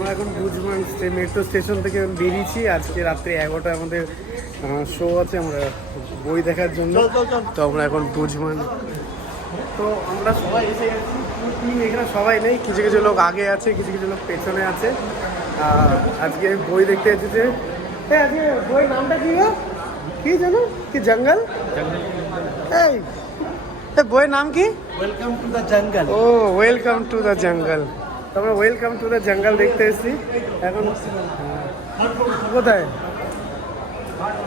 আমরা এখন বুঝমান metro station থেকে বেরিয়েছি। আজকে রাত্রে 11টায় আমাদের শো আছে, আমরা বই দেখার জন্য। তো আমরা এখন বুঝমান, তো আমরা সবাই এসে গেছি। এখানে সবাই নেই, কিছু কিছু লোক আগে আছে, কিছু কিছু লোক পেছনে আছে। আজকে বই দেখতে এসেছে। আজকে বইয়ের নামটা কি গো? কি জানো কি? জঙ্গল। এই বইয়ের নাম কি? Welcome to the jungle. O welcome to the jungle. আমরা ওয়েলকাম টু দ্য জঙ্গল দেখতে এসেছি। এখন কোথায়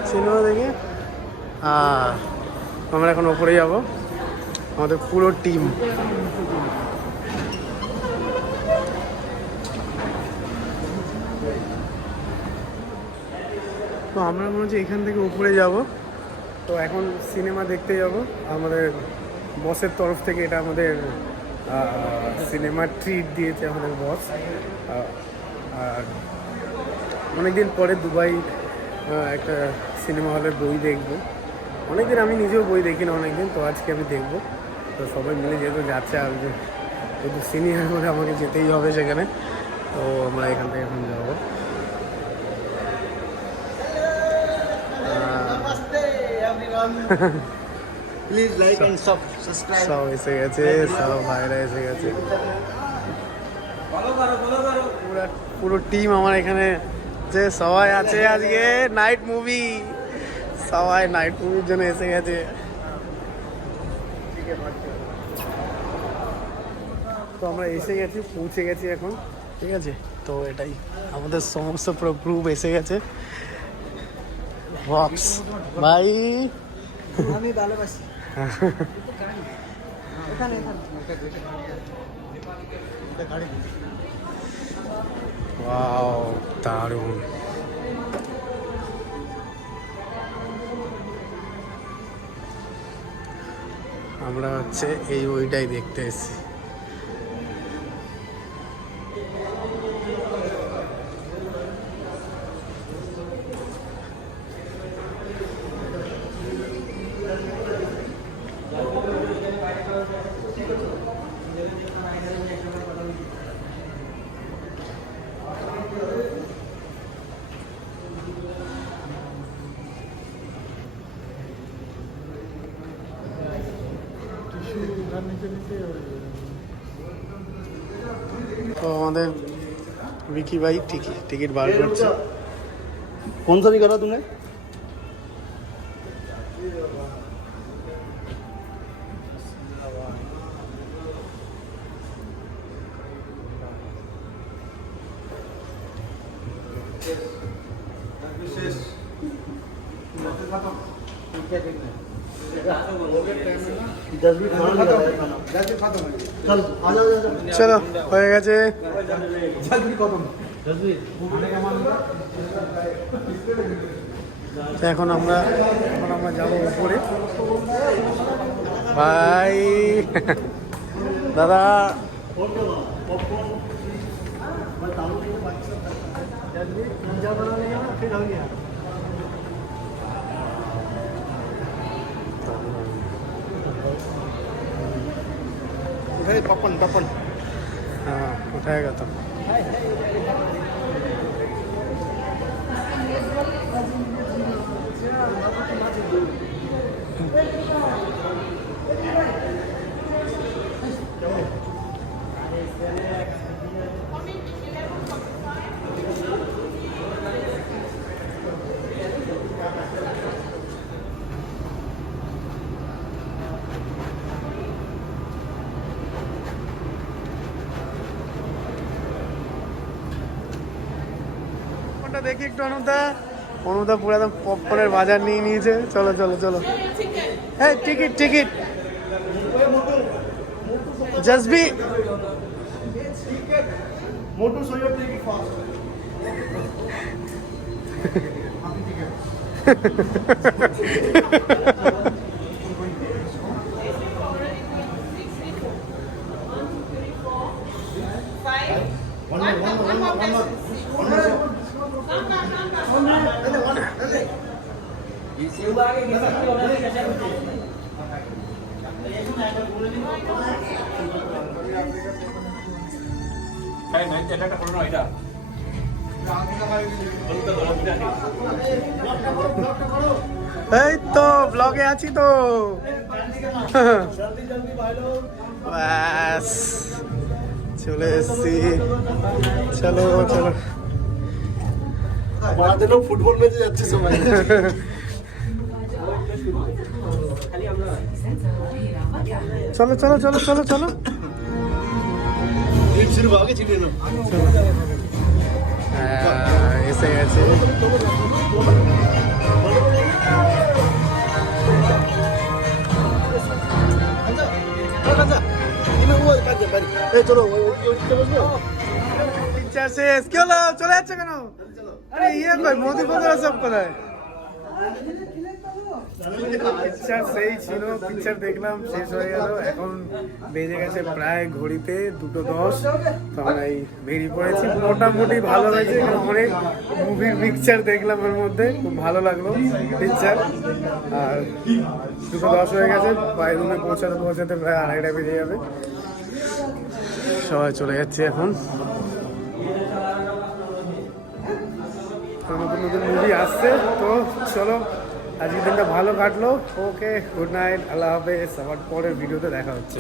সিনেমা দেখি? আমরা এখন ওপরে যাব, আমাদের পুরো টিম। তো আমরা মনে হচ্ছে এখান থেকে উপরে যাব। তো এখন সিনেমা দেখতে যাব। আমাদের বসের তরফ থেকে এটা আমাদের সিনেমার ট্রিট দিয়েছে আমাদের বস। আর অনেকদিন পরে দুবাই একটা সিনেমা হলের বই দেখবো। অনেকদিন আমি নিজেও বই দেখি না অনেকদিন, তো আজকে আমি দেখবো। তো সবাই মিলে যেহেতু যাচ্ছে, আর যেহেতু সিনিয়র বলে আমাকে যেতেই হবে সেখানে। তো আমরা এখান থেকে এখন যাবো। Please like and subscribe. সব এসে গেছে, সব ভাইরা এসে গেছে। পুরো টিম আমার এখানে যে সবাই আছে। আজকে নাইট মুভি, সবাই নাইট মুভির জন্য এসে গেছে। তো আমরা এসে গেছি, পৌঁছে গেছি এখন, ঠিক আছে। তো এটাই আমাদের সমস্ত পুরো গ্রুপ এসে গেছে। বক্স ভাই আমি ভালোবাসি। ওয়াও, দারুণ। আমরা হচ্ছে এই বইটাই দেখতে এসেছি। তো আমাদের विकी भाई टिकट बार करছে। कौन सा दिखा रहा तुमने? চলো হয়ে গেছে। এখন আমরা যাবো উপরে। ভাই দাদা पपन हाँ उठाएगा तो। দেখি একটু অনুদা পুরো একদম পপকর্নের বাজার নিয়ে নিয়েছে। চলো চলো চলো। হ্যাঁ টিকিট জসবি मोटू सो योर टिकट फास्ट। এই তো ব্লগে আছি তো ব্যাস চলে এসছি চলো চলো বাড়াতে লোক ফুটবল ম্যাচে যাচ্ছে সবাই চলো চলো চলো চলো চলো শুরু আগে চিনে নাও এসে গেছে চলো পিকচার শেষ কি হলো চলে যাচ্ছে কেন আরে ইয়ে কই মোদি ফোদরা সব কোথায় পিকচার সেই ছিল পিকচার দেখলাম শেষ হয়ে গেল এখন বেজে গেছে প্রায় ঘড়িতে 2:10 তো আমরা এই বেরিয়ে পড়েছি মোটামুটি ভালো হয়েছে অনেক মুভির পিকচার দেখলাম এর মধ্যে খুব ভালো লাগলো পিকচার আর 2:10 হয়ে গেছে প্রায় রুমে পৌঁছাতে প্রায় 2:30 বেজে যাবে সবাই চলে যাচ্ছে এখন নতুন নতুন মুভি আসছে তো চলো আজকের দিনটা ভালো কাটলো ওকে গুড নাইট আল্লাহ হাফেজ আবার পরের ভিডিওতে দেখা হচ্ছে